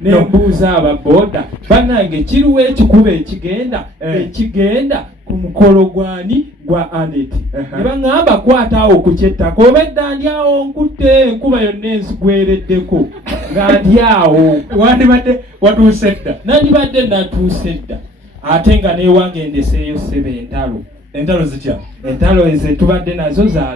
nembuuza ababoda bannange kiriwo ekikuba ekigenda ku mukolo gwani gwa Anet ne baŋŋamba kwataawo ku kyettaka oba edda ndi awo nkutte enkuba yonna enzigwereddeko nga ndi awo wandibadde watuuse dda nandibadde natuuse dda ate nga neewange endeseeyo ssebe entalo zitya entalo ezo tubadde nazo za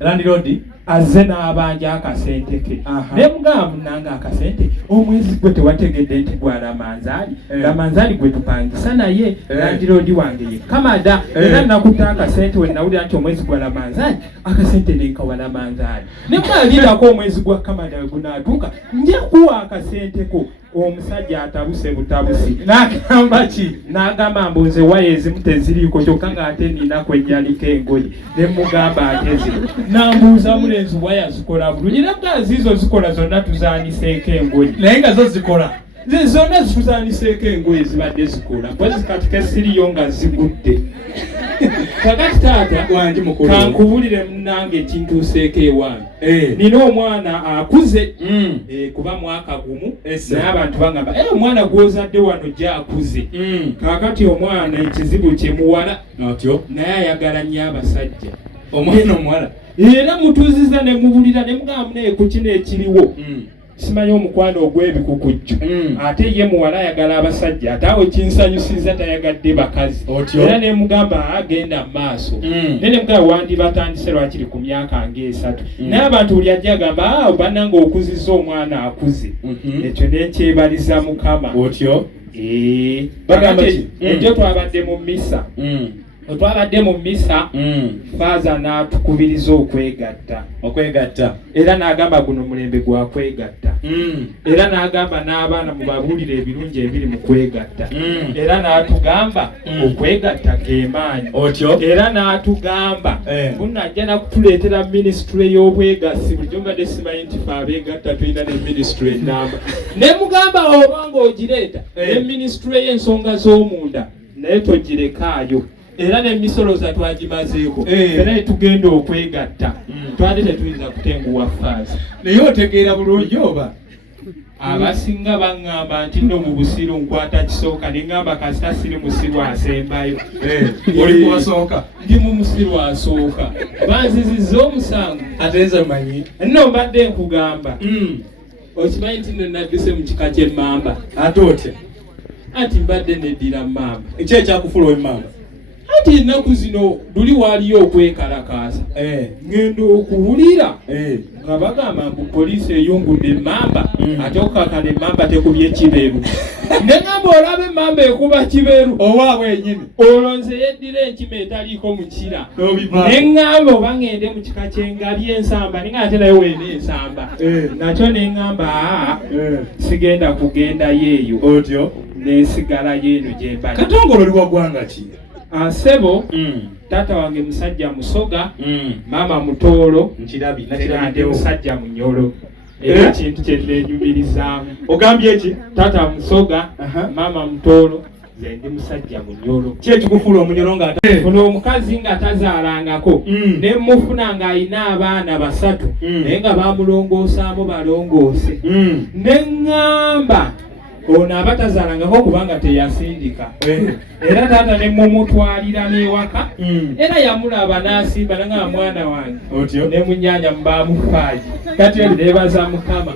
landiroodi azze n'abanja akasente ke ne mugamba munanga akasente omwezi gwe tewategedde nti gwa lamanzaali lamanzaali gwe tupangisa naye landiroodi wange ye kamada era nakutta akasente we nawulira nti omwezi gwa lamanzaali akasente nenkawa lamanzaali ne mwalirako omwezi gwa kamada we gunaatuuka nja kuwa akasente ko omusajja atabuse butabusi n'agamba ki n'agamba mbu nze waya ezimu teziriiko kyokka ng'ate ninaku ennyaliko engoye ne mugamba ate zino n'ambuuza mulenzi waya zikola bulungi nabga ziizo zikola zonna tuzaaniseeko engoye naye nga zo zikola zonna tuzaaniseeko engoye zibadde zikola kwezi katika siriyo nga zigudde kakati taata kankubulire munnange ekintuuseeko ewange nina omwana akuze kuba mwaka gumu naye abantu bagamba omwana gw'ozadde wano gye akuze kakati omwana ekizibu kyemuwala naye ayagala nnyo abasajja omwana omuwala era mutuuziza ne mubulira ne mugamba naye ku kino ekiriwo simanyi omukwano ogw'ebikukujju ate ye muwala ayagala abasajja ate awo kinsanyusiza tayagadde bakazi era ne mugamba agenda mu maaso naye ne mugamba wandibatandise lwakiri ku myaka ng'esatu naye abantu buli ajja agamba bannange okuzizza omwana akuze ekyo nenkyebaliza Mukama ekyo twabadde mu mmisa twabadde mu mmisa faaza n'atukubiriza okwegatta era n'agamba guno mulembe gwa kwegatta era n'agamba n'abaana mubabuulire ebirungi ebiri mu kwegatta era n'atugamba okwegatta g'emaanyi era n'atugamba bunajja nakutuleetera minisitule y'obwegassi bulijjo mbadde simanyi nti fe abeegatta tulina ne minisitule ennamba ne mugamba obanga ogireeta ne minisitule y'ensonga z'omunda naye togirekaayo era n'emisoloza twagimazeeko era tugenda okwegatta twali tetuyinza kutenguwa faaza naye otegeera bulungi oba abasinga baŋŋamba nti nno mu busiru nkwata kisooka ne ŋŋamba kasita siri musiru asembayo oli kuwasooka ndi mu musiru asooka banzizizza omusango ate nze manyi nno mbadde nkugamba okimanyi nti nno nadduse mu kika ky'emmamba ate otya anti mbadde neddira mmamba ki ekyakufula ow'emmamba anti ennaku zino luli waaliyo okwekalakaasa ngenda okuwulira nga bagamba mbu poliisi eyungudde emmamba ate okukakana emmamba tekubye kiberu ne ngamba olaba emmamba ekuba kiberu owaabwe enyini olwo nze yeddira enkima etaliiko mukira ne ngamba oba ngende mu kika kyengabye ensamba ninga ate naye weena ensamba nakyo ne ngamba sigenda kugendayo eyo otyo nensigalayo eno gye mbadde. Katongole oli wa ggwanga ki? Nsebo taata wange musajja Musoga, mama Mutoolo, Nkirabye musajja Munyolo. Era ekintu kye nnenyumirizaamu. Ogambye ki? Taata Musoga, mama Mutoolo, nze ndi musajja Munyolo. Ki ekikufuula Omunyolo funa omukazi nga tazaalangako ne mufuna ng'alina abaana 3 naye nga bamulongoosaamu balongoose ne ŋŋamba ono abatazaalangako kubanga teyasindika era taata ne mumutwalira n'ewaka era yamulaba n'asimba nanga mwana wange ne munnyanja mubamufaaji kati neebaza Mukama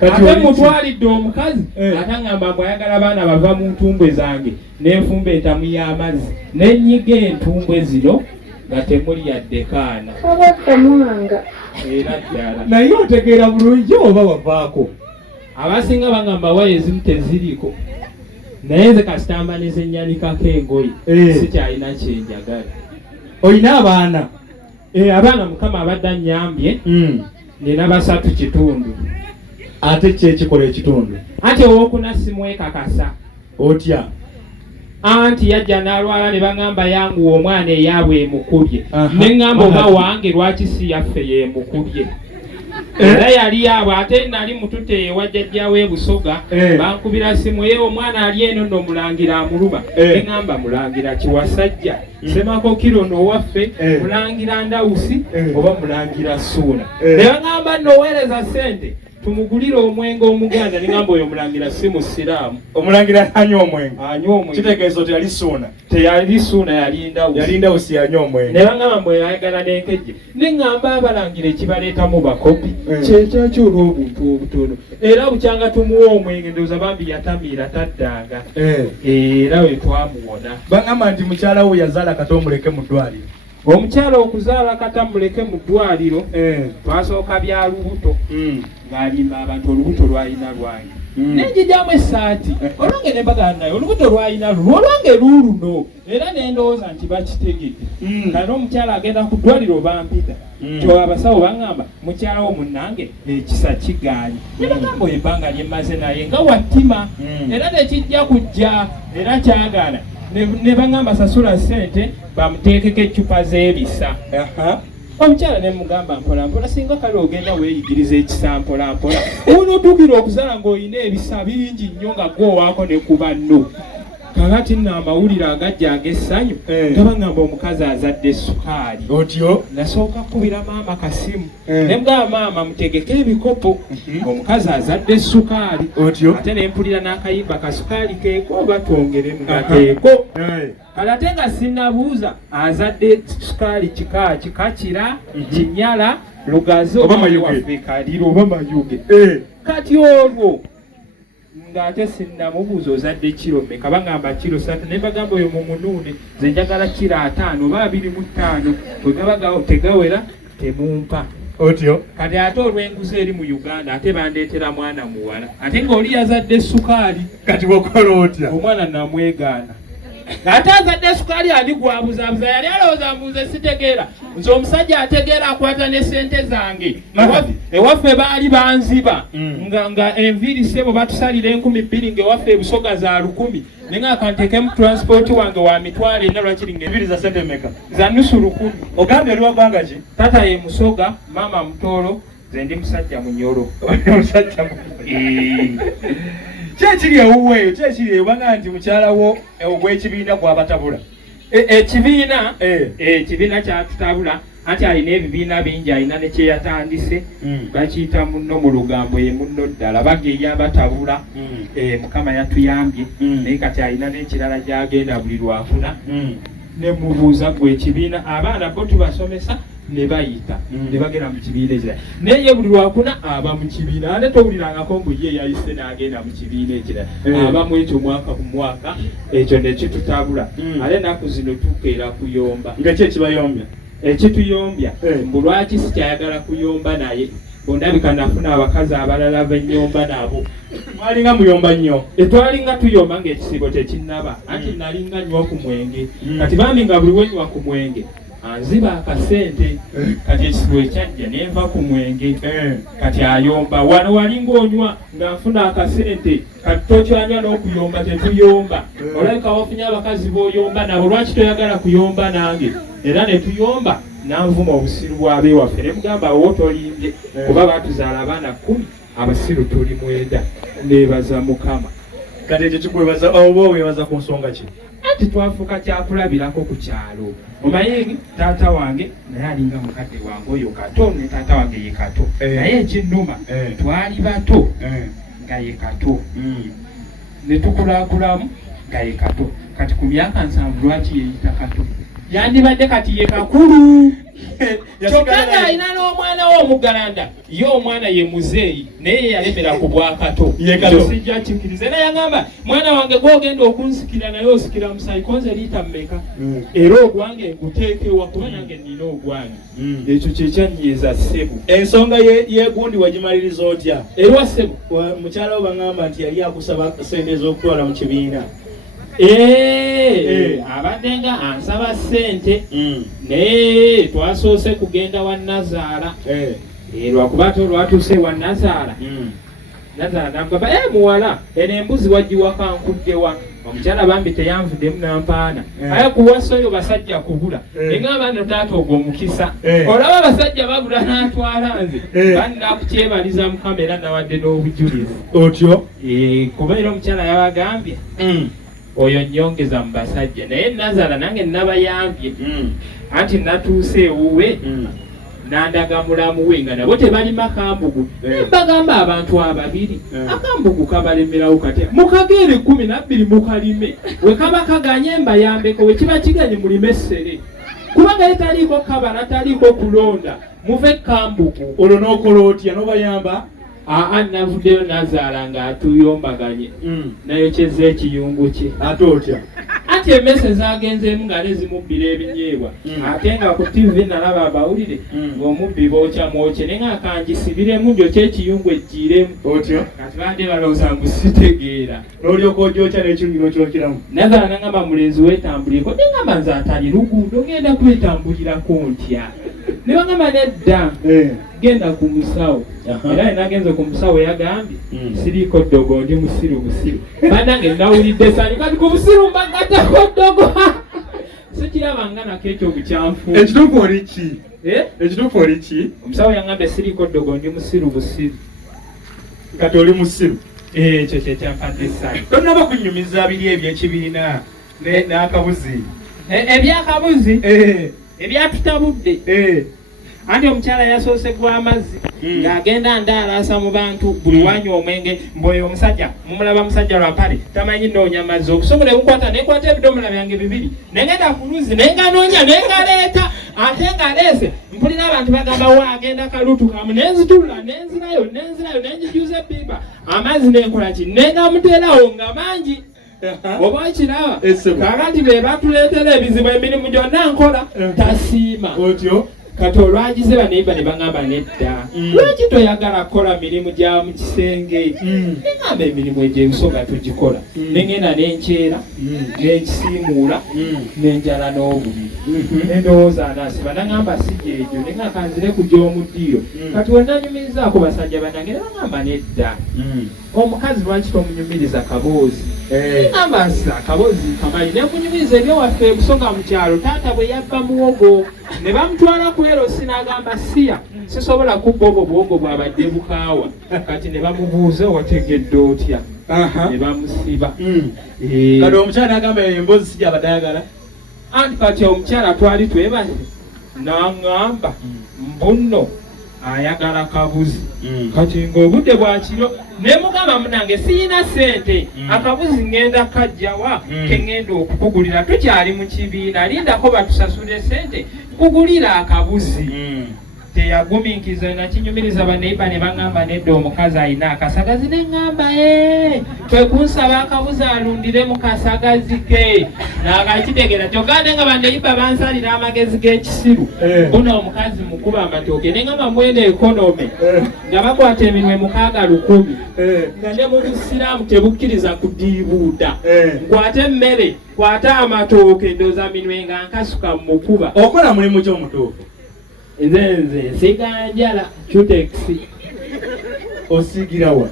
ate mutwalidde omukazi atangamba mbu ayagala baana bava mu ntumbwe zange n'enfumba entamu y'amazzi n'ennyiga entumbwe zino nga temuli yadde kaana era ddala naye otegeera bulungi oba wavaako abasinga bagamba waya ezimu teziriiko naye nze kasitamba nezenyanikako engoye sikyalina kyenjagala. Olina abaana? Abaana Mukama abadde annyambye nina 3 kitundu. Ate ki ekikola ekitundu? Ate owookuna simwekakasa. Otya? Anti yajja n'alwala ne baŋŋamba yangu omwana eyaabwe emukubye ne ŋŋamba oba wange lwaki si yaffe yemukubye. Era yali abo ate nali mutute wajjajjawe e Busoga bankubira simu omwana ali eno nno mulangira amuluma eŋŋamba mulangira kiwasajja semako kirono waffe mulangira Ndawusi oba mulangira Suuna ne baŋŋamba nnoweereza ssente tumugulira omwenge omuganda ningamba oyo omulangira si musiraamu. Omulangira anywa omwenge. Anywa omwenge. Kitegeeza oti yali suuna. Teyali suuna yalinda usi yanywa omwenge. Ne bangamba mwe ayagala n'enkejje. Ne ngamba abalangira ekibaleetamu bakopi. Kyekyo olw'obuntu obutono. Era bukyanga tumuwa omwenge ndowooza bambi yatamiira taddanga. Era we twamuwona. Bangamba nti mukyala we yazaala kati omuleke mu ddwaliro. Omukyala okuzaala kata muleke mu ddwaliro twasooka bya lubuto ng'alimba abantu olubuto lwalina lwange nenjijjamu essaati olwange ne mbagana naye olubuto lwalina olwange luuluno era nendowooza nti bakitegedde kale omukyala agenda ku ddwaliro bampita kyo abasawo baŋŋamba mukyala wo munnange ekisa kigaanyi ne bagamba oyo ebbanga lyemmaze naye nga wattima era tekijja kujja era kyagaana ne bangamba sasula ssente bamuteekeko eccupa z'ebisa. Omukyala ne mugamba mpolampola singa kale ogenda weeyigiriza ekisa mpolampola onootuukira okuzaala ng'olina ebisa bingi nnyo nga gwowaako ne ku banno. Kakati nno amawulire agajja ag'essanyu gabangamba omukazi azadde sukaali. Otyo nasooka kubira maama kasimu ne mugamba maama mutegeke ebikopo omukazi azadde sukaali. Otyo ate ne mpulira n'akayimba kasukaali keeko oba twongeremu ngateeko. Kale ate nga sinnabuuza azadde sukaali kika kakira kinyala lugazi oba mayuge kaliro oba mayuge. Kati olwo ng'ate sinnamubuuza ozadde kiro mmeka bangamba kiro 3 ne bagamba oyo mumunuune nze njagala kiro 5 oba 25 bwe gaba tegawera temumpa. Otyo kati ate olw'enguzi eri mu Uganda ate bandeetera mwana muwala ate ng'oli yazadde sukaali kati bwokola otya omwana namwegaana ate azadde sukaali ani gwabuzaabuza yali alowooza mbuuze sitegeera nze omusajja ategeera akwata ne ssente zange ewaffe baali banziba nga enviiri sebo batusalira 2,000 ng'ewaffe ebusoga za 1,000 naye nga kanteekemu transport wange wa mitwalo 4 lwakiri enviiri za ssente mmeka za nusu 1,000. ogambye oli waggwanga ki tata ye musoga maama mutoolo nze ndi musajja munyolo. musajja kyekiri ewuwe eyo kyekiri eyo banga nti mukyala wo ogw'ekibiina gwabatabula. Ekibiina kyatutabula anti alina ebibiina bingi alina ne kyeyatandise bakiyita munno mu lugambo ye munno ddala bageya batabula. Mukama yatuyambye naye kati alina n'ekirala gy'agenda buli lwafuna ne mubuuza gwe ekibiina abaana bo tubasomesa ne bayita ne bagenda mu kibiina ekirala naye buli lwakuna aba mu kibiina ate towulirangako ngu ye yayise n'agenda mu kibiina ekirala abamu ekyo mwaka ku mwaka ekyo ne kitutabula ate ennaku zino tukeera kuyomba. nga ki ekibayombya ekituyombya mbu lwaki sikyayagala kuyomba naye ondabika nafuna abakazi abalala bennyomba nabo. mwalinga muyomba nnyo etwalinga tuyomba ng'ekisibo tekinnaba anti nalinga nnywa ku mwenge kati bambi nga buli wenywa ku mwenge anziba akasente kati ekisibo ekyajja nenva ku mwenge kati ayomba wano walinga onywa ng'afuna akasente kati tokyanywa n'okuyomba tetuyomba olabika wafunye abakazi b'oyomba nabo lwaki toyagala kuyomba nange era ne tuyomba nanvuma obusiru bw'abeewaffe ne mugamba wo tolimbye kuba batuzaala abaana 10 abasiru tuli 9 neebaza Mukama. kati ekyo kikwebaza oba weebaza ku nsonga ki anti twafuuka kyakulabirako ku kyalo omanyi taata wange naye alinga mukadde wange oyo kato ne taata wange ye kato naye ekinnuma twali bato nga ye kato ne tukulaakulamu nga ye kato kati ku myaka 7 lwaki yeeyita kato yandibadde kati ye kakulu kyokka ng'alina n'omwana we omuggalanda ye omwana ye muzeeyi naye yalemera ku bwakato sijja kikkiriza era yaŋŋamba mwana wange gw'ogenda okunsikira naye osikira musaikonze liita mmeka era ogwange nguteekewa kuba nange nnina ogwange ekyo kyekyanyiiza ssebo. ensonga yegundi wagimaliriza otya erwa ssebo mukyala wo baŋŋamba nti yali akusaba ssente ez'okutwala mu kibiina abadde nga ansaba ssente naye twasoose kugenda wa Nazaala lwakuba ate olwatuuse wa Nazaala Nazaala namugamba muwala eno embuzi wagiwaka nkuddewa omukyala bambi teyanvuddemu nampaana aye kuwasa oyo basajja kubula engamba no taata ogwo omukisa olaba abasajja babula n'atwala nze bannakukyebaliza Mukama era nawadde n'obujulizi otyo kuba era omukyala yabagambye oyo nnyongeza mu basajja naye Nazaala nange nabayambye anti natuuse ewuwe nandaga mulamu we nga nabo tebalima kambugu bagamba abantu ababiri akambugu kabalemerawo katya mukagere 12 mukalime we kaba kaganye mbayambeko we kiba kiganye mulime essere kubanga taliiko kabala taliiko kulonda muve kambugu olwo n'okola otya n'obayamba navuddeyo nazaala nga atuyombaganye nayo kyezza ekiyungu kye ate otya anti emmese zagenzeemu nga nezimubbira ebinyeebwa ate nga ku TV nalaba abawulire ng'omubbi bookya mwokye naye nga akangisibiremu njo kyekiyungu ejjiiremu otyo kati badde balowooza ngu sitegeera n'olyoka ogyokya n'ekirungiro kyokiramu nazaala nangamba mulenzi weetambuliko nengamba nze atali luguudo ngenda kwetambulirako ntya ne bagamba nedda genda ku musawo era nagenze ku musawo yagambye siriiko ddogo ndi musiru busiru banange nawulidde sani kati ku busiru mbagatako ddogo sikirabanga nako ekyo bukyanfu ekituufu oli ki ekituufu oli ki omusawo yagambye siriiko ddogo ndi musiru busiru kati oli musiru ekyo kyekyanfadde sani tonnaba kunnyumiza biri ebyekibiina n'akabuzi ebyakabuzi ebyatutabudde anti omukyala yasoose gwa amazzi ng'agenda ndaalaasa mu bantu buli wanywa omwenge mboyo omusajja mumulaba musajja lwampale tamanyi noonya mazzi okusobola ebukwata nekwata ebidomola byange 2 nengenda ku luzzi nenganoonya nengaleeta ate ngaleese mpulira abantu bagamba waagenda kalutu kamu nenzitulula nenzirayo nenjijuza epipa amazzi nenkola ki nengamuteerawo nga mangi oba ekiraba kakati be batuleetera ebizibu emirimu gyonna nkola tasiima otyo kati olwagize baneiba ne baŋŋamba nedda lwaki toyagala kukola mirimu gya mu kisenge neŋŋamba emirimu egy'ensonga tugikola neŋŋenda n'enkyera n'ekisiimuula n'enjala n'obubiri nendowooza anasiba naŋŋamba sijja egyo neŋŋa kanzire ku gy'omuddiiro kati wenanyumirizaako basajja banange ne baŋŋamba nedda omukazi lwaki tomunyumiriza kaboozi neŋŋamba nsi akaboozi kamanyi nekunyumiriza ebyowaffe ebusonga mu kyalo taata bwe yabba muwogo ne bamutwala ku erosi n'agamba siya sisobola kubba obwo bwogo bwabadde bukaawa kati ne bamubuuza wategedde otya ne bamusiba kati omukyala n'agamba emboozi sijja abadayagala anti kati omukyala twali twebale n'aŋŋamba mbunno ayagala kabuzi kati ng'obudde bwakiro ne mugamba munange siyina ssente akabuzi ngenda kajjawa keŋŋenda okukugulira tukyali mu kibiina lindako batusasule ssente kugulira akabuzi teyagumiikiriza nakinyumiriza baneiba ne baŋŋamba nedda omukazi alina akasagazi neŋŋamba kwe kunsaba akabuzi alundire mu kasagazi ke nakakitegeera kyogande nga baneiba bansalira amagezi g'ekisiru buna omukazi mukuba amatooke neŋŋamba mwene ekonome nga bakwata eminwe 600 nga ne mu busiraamu tebukkiriza kudiibuuda nkwate emmere kwate amatooke ndooza minwe nga nkasuka mukuba okola mulimu ky'omutuufu nze nsiga njala Cutex osigira wa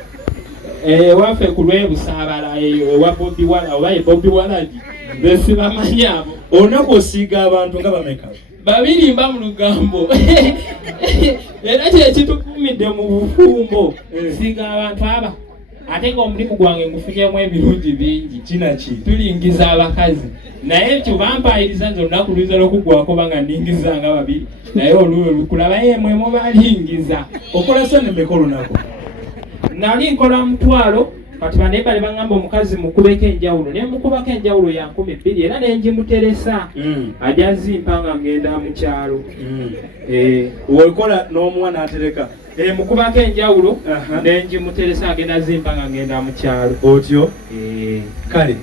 waffe ku lw'ebusaabala ewa Bobi Wala oba Bobi Waladi nze sibamanyi abo olunaku osiiga abantu nga bameka 2 mba mu lugambo era kyekitukumidde mu bufumbo siga abantu aba ate ng'omulimu gwange ngufunyemu ebirungi bingi kinaki tulingiza abakazi naye ekyo bampayiriza nze olunaku luyinza n'okugwako banga ningizanga 2 naye olulwo lukulaba yemwe mubalingiza okola sene mmeka olunaku nali nkola 1,000 kati baneiba ne baŋŋamba omukazi mukubeko enjawulo ne mukubako enjawulo ya 2,000 era nenjimuteresa ajja zimpa nga ngenda mu kyalo wekola n'omuwa n'atereka mukubako enjawulo nenjimuteresa agenda zimpa nga ngenda mu kyalo otyo kale